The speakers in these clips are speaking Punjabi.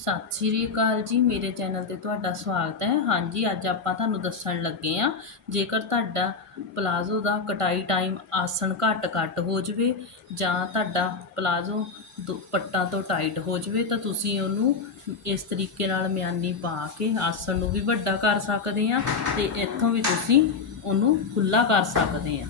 ਸਤਿ ਸ਼੍ਰੀ ਅਕਾਲ ਜੀ, ਮੇਰੇ ਚੈਨਲ ਤੇ ਤੁਹਾਡਾ ਸਵਾਗਤ ਹੈ। ਹਾਂਜੀ, ਅੱਜ ਆਪਾਂ ਤੁਹਾਨੂੰ ਦੱਸਣ ਲੱਗੇ ਆ ਜੇਕਰ ਤੁਹਾਡਾ ਪਲਾਜ਼ੋ ਦਾ ਕਟਾਈ ਟਾਈਮ ਆਸਣ ਘੱਟ ਘੱਟ ਹੋ ਜਵੇ ਜਾਂ ਤੁਹਾਡਾ ਪਲਾਜ਼ੋ ਦੋ- ਪੱਟਾਂ ਤੋਂ ਟਾਈਟ ਹੋ ਜਵੇ, ਤਾਂ ਤੁਸੀਂ ਉਹਨੂੰ ਇਸ ਤਰੀਕੇ ਨਾਲ ਮਿਆਨੀ ਪਾ ਕੇ ਆਸਣ ਨੂੰ ਵੀ ਵੱਡਾ ਕਰ ਸਕਦੇ ਆ ਤੇ ਇੱਥੋਂ ਵੀ ਤੁਸੀਂ ਉਹਨੂੰ ਖੁੱਲਾ ਕਰ ਸਕਦੇ ਆ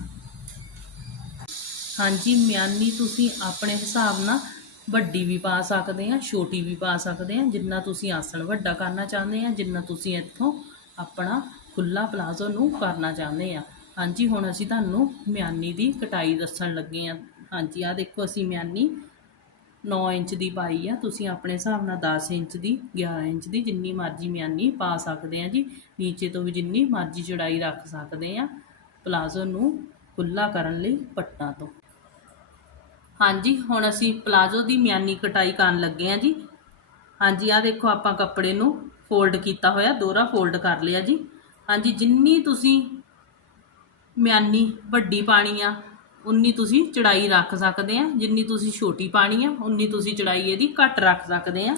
ਹਾਂਜੀ, ਮਿਆਨੀ ਤੁਸੀਂ ਆਪਣੇ ਹਿਸਾਬ ਨਾਲ ਵੱਡੀ ਵੀ ਪਾ ਸਕਦੇ ਆ, ਛੋਟੀ ਵੀ ਪਾ ਸਕਦੇ ਆ, ਜਿੰਨਾ ਤੁਸੀਂ ਆਸਣ ਵੱਡਾ ਕਰਨਾ ਚਾਹੁੰਦੇ ਆ, ਜਿੰਨਾ ਤੁਸੀਂ ਇੱਥੋਂ ਆਪਣਾ ਖੁੱਲਾ ਪਲਾਜ਼ੋ ਨੂੰ ਕਰਨਾ ਚਾਹੁੰਦੇ ਆ। ਹਾਂਜੀ, ਹੁਣ ਅਸੀਂ ਤੁਹਾਨੂੰ ਮਿਆਨੀ ਦੀ ਕਟਾਈ ਦੱਸਣ ਲੱਗੇ ਆ। ਹਾਂਜੀ ਆ ਦੇਖੋ ਅਸੀਂ ਮਿਆਨੀ 9 ਇੰਚ ਦੀ ਪਾਈ ਆ। ਤੁਸੀਂ ਆਪਣੇ ਹਿਸਾਬ ਨਾਲ 10 ਇੰਚ ਦੀ 11 ਇੰਚ ਦੀ ਜਿੰਨੀ ਮਰਜ਼ੀ ਮਿਆਨੀ ਪਾ ਸਕਦੇ ਆ ਜੀ। ਨੀਚੇ ਤੋਂ ਵੀ ਜਿੰਨੀ ਮਰਜ਼ੀ ਚੜਾਈ ਰੱਖ ਸਕਦੇ ਆ। ਪਲਾਜ਼ੋ ਨੂੰ ਖੁੱਲਾ ਕਰਨ ਲਈ ਪੱਟਾਂ ਤੋਂ। ਹਾਂਜੀ, ਹੁਣ ਅਸੀਂ ਪਲਾਜ਼ੋ ਦੀ ਮਿਆਨੀ ਕਟਾਈ ਕਰਨ ਲੱਗੇ ਹਾਂ ਜੀ। ਹਾਂਜੀ ਆ ਦੇਖੋ ਆਪਾਂ ਕੱਪੜੇ ਨੂੰ ਫੋਲਡ ਕੀਤਾ ਹੋਇਆ, ਦੋਹਰਾ ਫੋਲਡ ਕਰ ਲਿਆ ਜੀ। ਹਾਂਜੀ, ਜਿੰਨੀ ਤੁਸੀਂ ਮਿਆਨੀ ਵੱਡੀ ਪਾਣੀ ਆ, ਉਨੀ ਤੁਸੀਂ ਚੜਾਈ ਰੱਖ ਸਕਦੇ ਆ। ਜਿੰਨੀ ਤੁਸੀਂ ਛੋਟੀ ਪਾਣੀ ਆ, ਉਨੀ ਤੁਸੀਂ ਚੜਾਈ ਇਹਦੀ ਘੱਟ ਰੱਖ ਸਕਦੇ ਆ।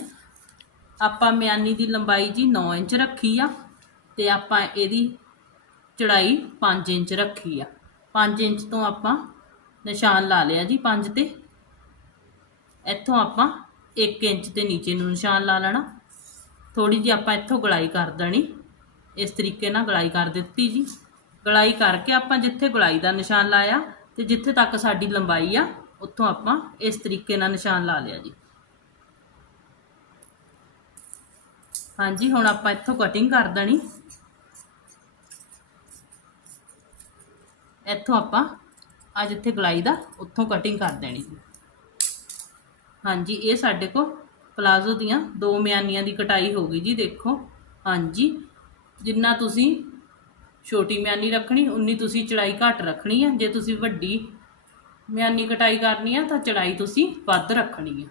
ਆਪਾਂ ਮਿਆਨੀ ਦੀ ਲੰਬਾਈ ਜੀ 9 ਇੰਚ ਰੱਖੀ ਆ ਤੇ ਆਪਾਂ ਇਹਦੀ ਚੜਾਈ 5 ਇੰਚ ਰੱਖੀ ਆ। 5 ਇੰਚ ਤੋਂ ਆਪਾਂ ਨਿਸ਼ਾਨ ਲਾ ਲਿਆ ਜੀ 5 ਤੇ। ਇੱਥੋਂ ਆਪਾਂ 1 ਇੰਚ ਤੇ ਨੀਚੇ ਨੂੰ ਨਿਸ਼ਾਨ ਲਾ ਲੈਣਾ। ਥੋੜੀ ਜਿਹੀ ਆਪਾਂ ਇੱਥੋਂ ਗਲਾਈ ਕਰ ਦੇਣੀ। ਇਸ ਤਰੀਕੇ ਨਾਲ ਗਲਾਈ ਕਰ ਦਿੱਤੀ ਜੀ। ਗਲਾਈ ਕਰਕੇ ਆਪਾਂ ਜਿੱਥੇ ਗਲਾਈ ਦਾ ਨਿਸ਼ਾਨ ਲਾਇਆ ਤੇ ਜਿੱਥੇ ਤੱਕ ਸਾਡੀ ਲੰਬਾਈ ਆ, ਉੱਥੋਂ ਆਪਾਂ ਇਸ ਤਰੀਕੇ ਨਾਲ ਨਿਸ਼ਾਨ ਲਾ ਲਿਆ ਜੀ। ਹਾਂਜੀ, ਹੁਣ ਆਪਾਂ ਇੱਥੋਂ ਕਟਿੰਗ ਕਰ ਦੇਣੀ। ਇੱਥੋਂ ਆਪਾਂ ਆ ਜਿੱਥੇ ਗਲਾਈ ਦਾ, ਉੱਥੋਂ ਕਟਿੰਗ ਕਰ ਦੇਣੀ। ਜੀ ਹਾਂਜੀ, ਇਹ ਸਾਡੇ ਕੋਲ ਪਲਾਜ਼ੋ ਦੀਆਂ ਦੋ ਮਿਆਨੀਆਂ ਦੀ ਕਟਾਈ ਹੋ ਗਈ ਜੀ, ਦੇਖੋ। ਹਾਂਜੀ, ਜਿੰਨਾ ਤੁਸੀਂ ਛੋਟੀ ਮਿਆਨੀ ਰੱਖਣੀ, ਉਨੀ ਤੁਸੀਂ ਚੜਾਈ ਘੱਟ ਰੱਖਣੀ ਹੈ ਜੇ ਤੁਸੀਂ ਵੱਡੀ ਮਿਆਨੀ ਕਟਾਈ ਕਰਨੀ ਆ, ਤਾਂ ਚੜਾਈ ਤੁਸੀਂ ਵੱਧ ਰੱਖਣੀ ਹੈ